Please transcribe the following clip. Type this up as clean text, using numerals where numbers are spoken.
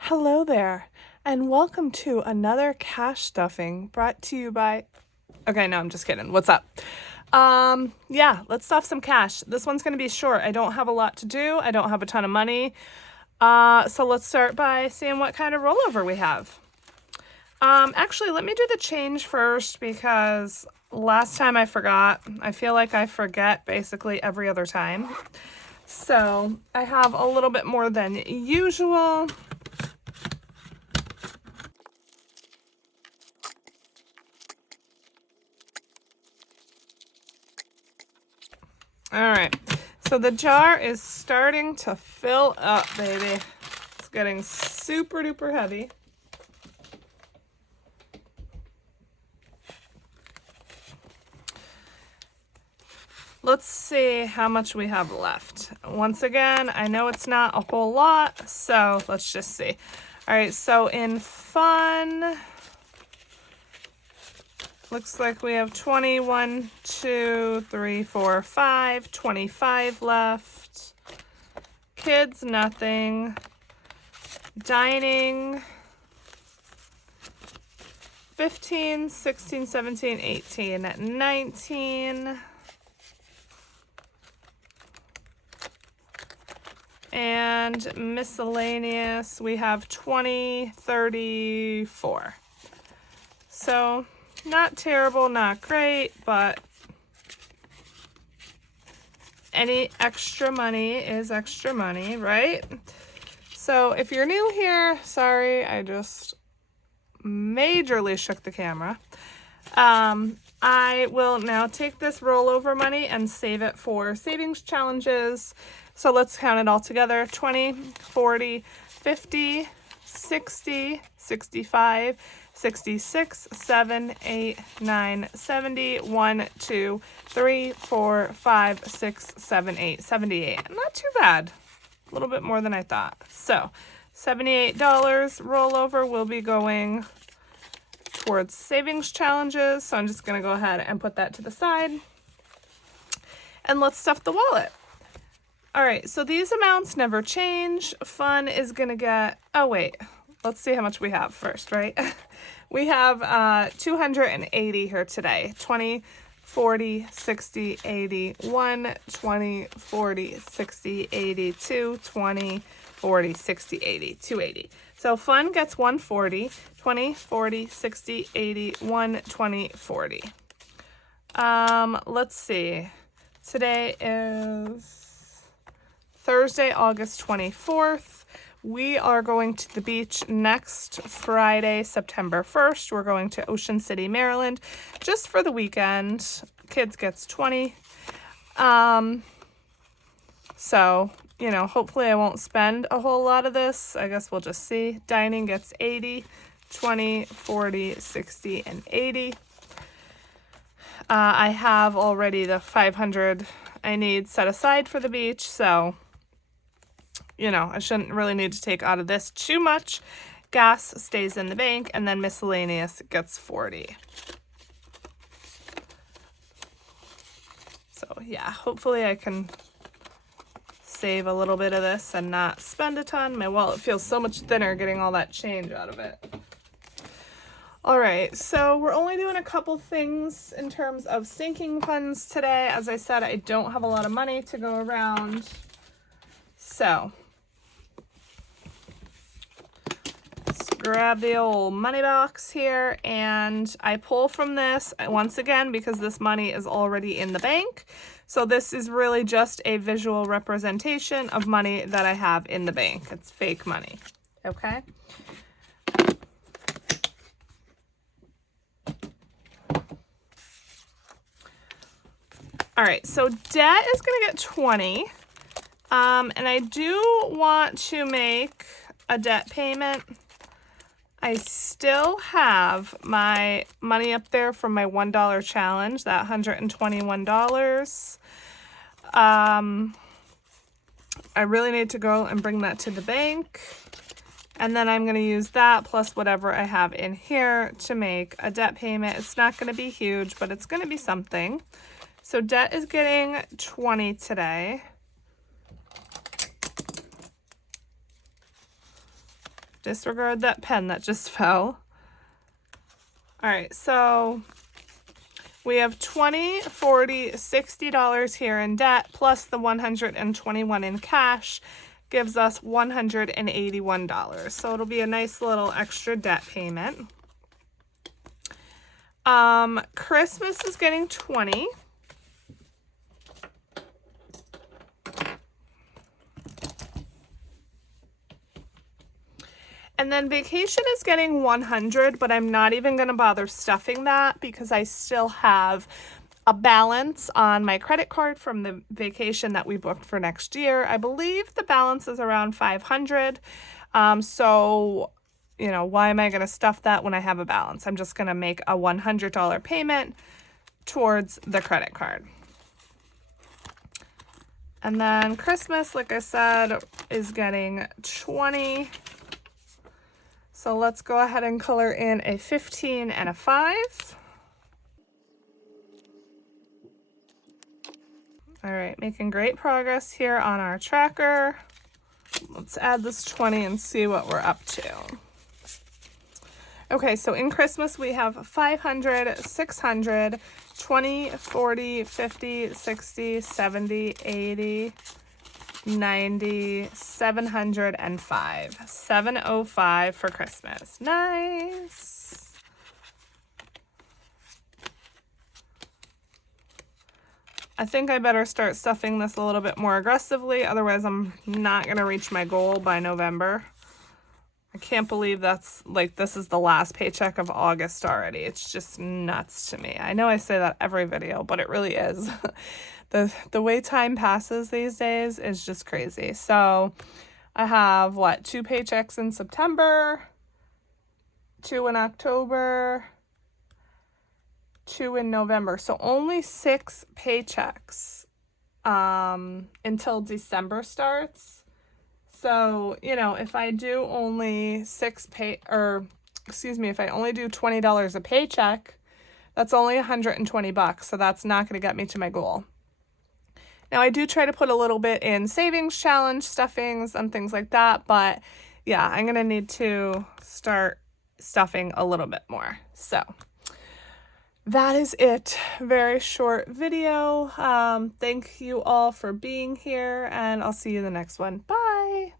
Hello there, and welcome to another cash stuffing brought to you by... Okay, no, I'm just kidding. What's up? Yeah, let's stuff some cash. This one's going to be short. I don't have a lot to do. I don't have a ton of money. So let's start by seeing what kind of rollover we have. Actually, let me do the change first because last time I forgot. I feel like I forget basically every other time. So I have a little bit more than usual. All right, so the jar is starting to fill up, baby. It's getting super duper heavy. Let's see how much we have left. Once again, I know it's not a whole lot, so let's just see. All right, so in fun, looks like we have 21, 2, 3, 4, 5, 25 left. Kids, nothing. Dining, 15, 16, 17, 18, 19. And miscellaneous, we have 20, 34. So not terrible, not great, but any extra money is extra money, right? So if you're new here, sorry, I just majorly shook the camera. I will now take this rollover money and save it for savings challenges. So let's count it all together. 20, 40, 50, 60, 65, 66, 7, 8, 9, 70, 1, 2, 3, 4, 5, 6, 7, 8, 78. Not too bad. A little bit more than I thought. So $78 rollover will be going towards savings challenges. So I'm just going to go ahead and put that to the side. And let's stuff the wallet. All right, so these amounts never change. Fun is going to get, oh wait, let's see how much we have first, right? We have 280 here today. 20, 40, 60, 80, 1, 20, 40, 60, 80, 2, 20, 40, 60, 80, 280. So fun gets 140, 20, 40, 60, 80, 1, 20, 40. Let's see. Today is Thursday, August 24th. We are going to the beach next Friday, September 1st. We're going to Ocean City, Maryland, just for the weekend. Kids gets 20. So, you know, hopefully I won't spend a whole lot of this. I guess we'll just see. Dining gets 80, 20, 40, 60, and 80. I have already the 500 I need set aside for the beach, so you know, I shouldn't really need to take out of this too much. Gas stays in the bank, and then miscellaneous gets 40. So yeah, hopefully I can save a little bit of this and not spend a ton. My wallet feels so much thinner getting all that change out of it. All right, so we're only doing a couple things in terms of sinking funds today. As I said, I don't have a lot of money to go around. So let's grab the old money box here, and I pull from this once again because this money is already in the bank. So this is really just a visual representation of money that I have in the bank. It's fake money, okay? All right, so debt is gonna get 20. And I do want to make a debt payment. I still have my money up there from my $1 challenge, that $121. I really need to go and bring that to the bank. And then I'm going to use that plus whatever I have in here to make a debt payment. It's not going to be huge, but it's going to be something. So debt is getting 20 today. Disregard that pen that just fell. All right, so we have $20, $40, $60 here in debt, plus the $121 in cash gives us $181. So it'll be a nice little extra debt payment. Christmas is getting $20. And then vacation is getting $100, but I'm not even going to bother stuffing that because I still have a balance on my credit card from the vacation that we booked for next year. I believe the balance is around $500. So, you know, why am I going to stuff that when I have a balance? I'm just going to make a $100 payment towards the credit card. And then Christmas, like I said, is getting $20. So let's go ahead and color in a 15 and a 5. All right, making great progress here on our tracker. Let's add this 20 and see what we're up to. Okay, so in Christmas we have 500, 600, 20, 40, 50, 60, 70, 80, 90, 705. 705 for Christmas. Nice. I think I better start stuffing this a little bit more aggressively, otherwise I'm not going to reach my goal by November. I can't believe that's, like, this is the last paycheck of August already. It's just nuts to me. I know I say that every video, but it really is. The way time passes these days is just crazy. So I have, what, 2 paychecks in September, 2 in October, 2 in November. So only 6 paychecks until December starts. So, you know, if I do only if I only do $20 a paycheck, that's only $120. So that's not going to get me to my goal. Now, I do try to put a little bit in savings challenge stuffings and things like that, but yeah, I'm going to need to start stuffing a little bit more. So that is it. Very short video. Thank you all for being here, and I'll see you in the next one. Bye.